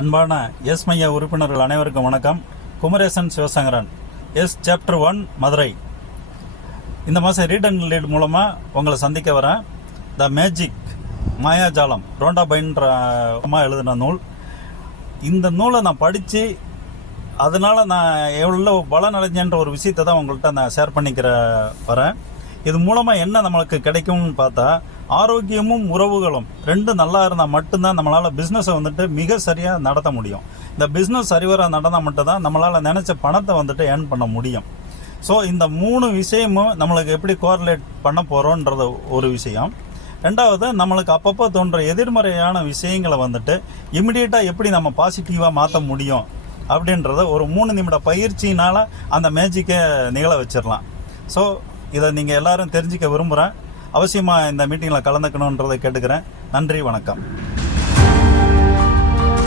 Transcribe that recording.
அன்பான எஸ் மையா உறுப்பினர்கள் அனைவருக்கும் வணக்கம். Kumaresan Sivasankaran, S chapter 1 Madurai. இந்த மாதம் ரீட் அண்ட் லீட் மூலமாக உங்களை சந்திக்க வரேன். த மேஜிக் மாயாஜாலம் ரோண்டா பைன்ற எழுதின நூல். இந்த நூலை நான் படித்து அதனால் நான் எவ்வளோ பலனடைஞ்சன்ற ஒரு விஷயத்தை தான் உங்கள்கிட்ட நான் ஷேர் பண்ணிக்கிற வரேன். இது மூலமாக என்ன நம்மளுக்கு கிடைக்கும்னு பார்த்தா, ஆரோக்கியமும் உறவுகளும் ரெண்டும் நல்லா இருந்தால் மட்டும்தான் நம்மளால் பிஸ்னஸை மிக சரியாக நடத்த முடியும். இந்த பிஸ்னஸ் சரிவராக நடந்தால் மட்டும்தான் நம்மளால் நினச்ச பணத்தை ஏர்ன் பண்ண முடியும். ஸோ இந்த 3 விஷயமும் நம்மளுக்கு எப்படி கோரிலேட் பண்ண போகிறோன்றது ஒரு விஷயம். ரெண்டாவது, நம்மளுக்கு அப்பப்போ தோன்ற எதிர்மறையான விஷயங்களை இமிடியேட்டாக எப்படி நம்ம பாசிட்டிவாக மாற்ற முடியும் அப்படின்றத ஒரு 3 நிமிட பயிற்சினால் அந்த மேஜிக்கை நிகழ வச்சிடலாம். ஸோ இதை நீங்கள் எல்லோரும் தெரிஞ்சிக்க விரும்புகிறேன். அவசியமாக இந்த மீட்டிங்கில் கலந்துக்கணுன்றதை கேட்டுக்கிறேன். நன்றி, வணக்கம்.